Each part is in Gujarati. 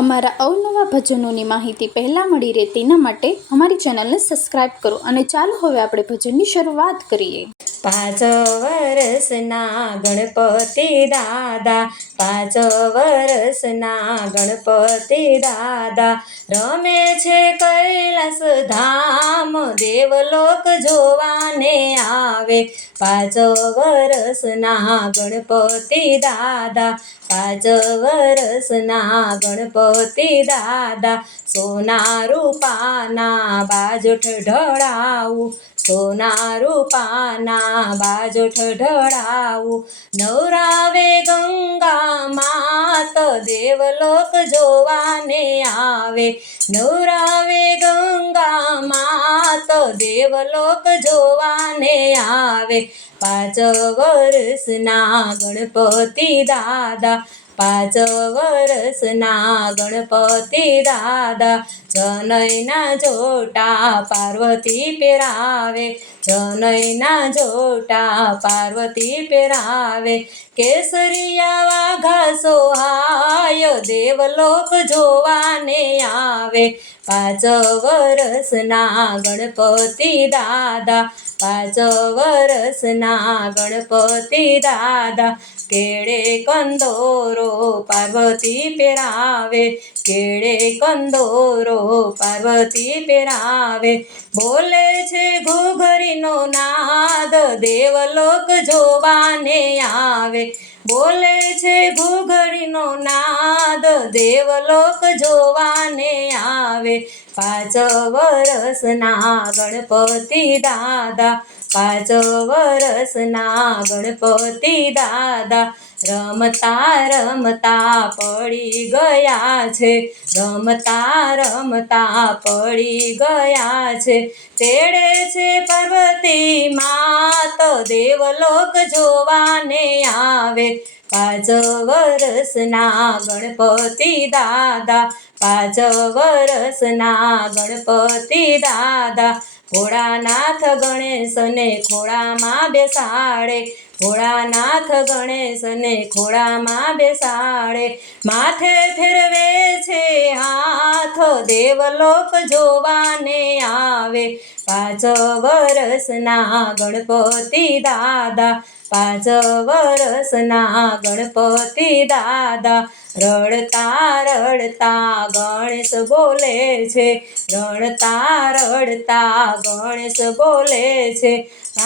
અમારા અવનવા ભજનોની માહિતી પહેલાં મળી રહે તેના માટે અમારી ચેનલને સબસ્ક્રાઈબ કરો અને ચાલો હવે આપણે ભજનની શરૂઆત કરીએ। 5 વર્ષના ગણપતિ દાદા, 5 વર્ષના ગણપતિ દાદા, રમે છે કૈલાસ ધામ, દેવલોક જોવાને આવે। 5 વર્ષના ગણપતિ દાદા, 5 વર્ષના ગણપતિ દાદા, સોના રૂપાના બાજોઠ ઢળાવું, સોના રૂપાના બાજોઠ ઢળાવું, નવરાવે ગંગા માત, દેવલોક જોવાને આવે। નવરાવે ગંગા માત, દેવલોક જોવાને આવે। 5 વર્ષના ગણપતિ દાદા, 5 વર્ષના ગણપતિ દાદા, જનૈના જોટા પાર્વતી પહેરાવે, જનૈના જોટા પાર્વતી પહેરાવે, કેસરિયા વાઘા સોહાય, દેવલોક જોવાને આવે। 5 વર્ષના ગણપતિ દાદા, 5 વર્ષના ગણપતિ દાદા, કેળે કંદોરો પાર્વતી પહેરાવે, કેળે કંદોરો પાર્વતી પહેરાવે, બોલે છે ઘૂઘરીનો નાદ, દેવલોક જોવાને આવે। બોલે છે ઘૂઘરીનો નાદ, દેવલોક જોવાને આવે। 5 વર્ષના ગણપતિ દાદા, 5 વર્ષના ગણપતિ દાદા, રમતા રમતા પડી ગયા છે, રમતા રમતા પડી ગયા છે, તેડે છે પાર્વતી માત, દેવલોક જોવાને આવે। 5 વર્ષના ગણપતિ દાદા, 5 વર્ષના ગણપતિ દાદા, ભોળાનાથ ગણેશને ખોળામાં બેસાડે, ભોળાનાથ ગણેશને ખોળામાં બેસાડે, માથે ફેરવે છે હાથ, દેવલોક જોવાને આવે। 5 વર્ષના ગણપતિ દાદા, 5 વર્ષના ગણપતિ દાદા, રડતા રડતા ગણેશ બોલે છે, રડતા રડતા ગણેશ બોલે છે,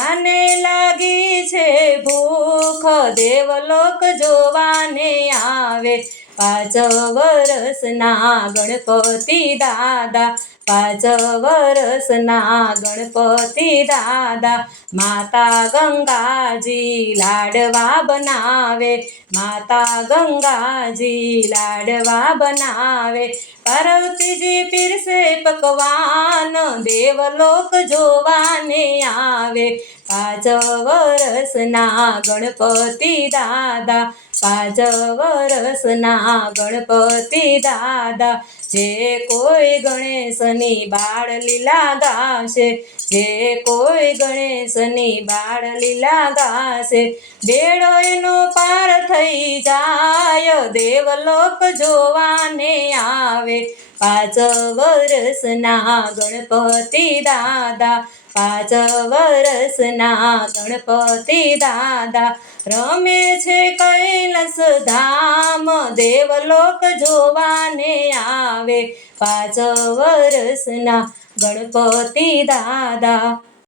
આને લાગી છે ભૂખ, દેવલોક જોવાને આવે। 5 વર્ષના ગણપતિ દાદા, 5 વર્ષના ગણપતિ દાદા, માતા ગંગાજી લાડવા બનાવે, માતા ગંગાજી લાડવા બનાવે, પાર્વતીજી પીરસે પકવાન, દેવલોક જોવાને આવે। 5 વર્ષના ગણપતિ દાદા, 5 વર્ષના ગણપતિ દાદા, જે કોઈ ગણેશની બાળ લીલા ગાશે, જે કોઈ ગણેશની બાળ લીલા ગાશે, બેડો એનો પાર થઈ જાય, દેવલોક જોવાને આવે। 5 વર્ષના ગણપતિ દાદા, 5 વર્ષના ગણપતિ દાદા, રમે છે કૈલાસ ધામ, દેવલોક જોવાને આવે। 5 વર્ષના ગણપતિ દાદા।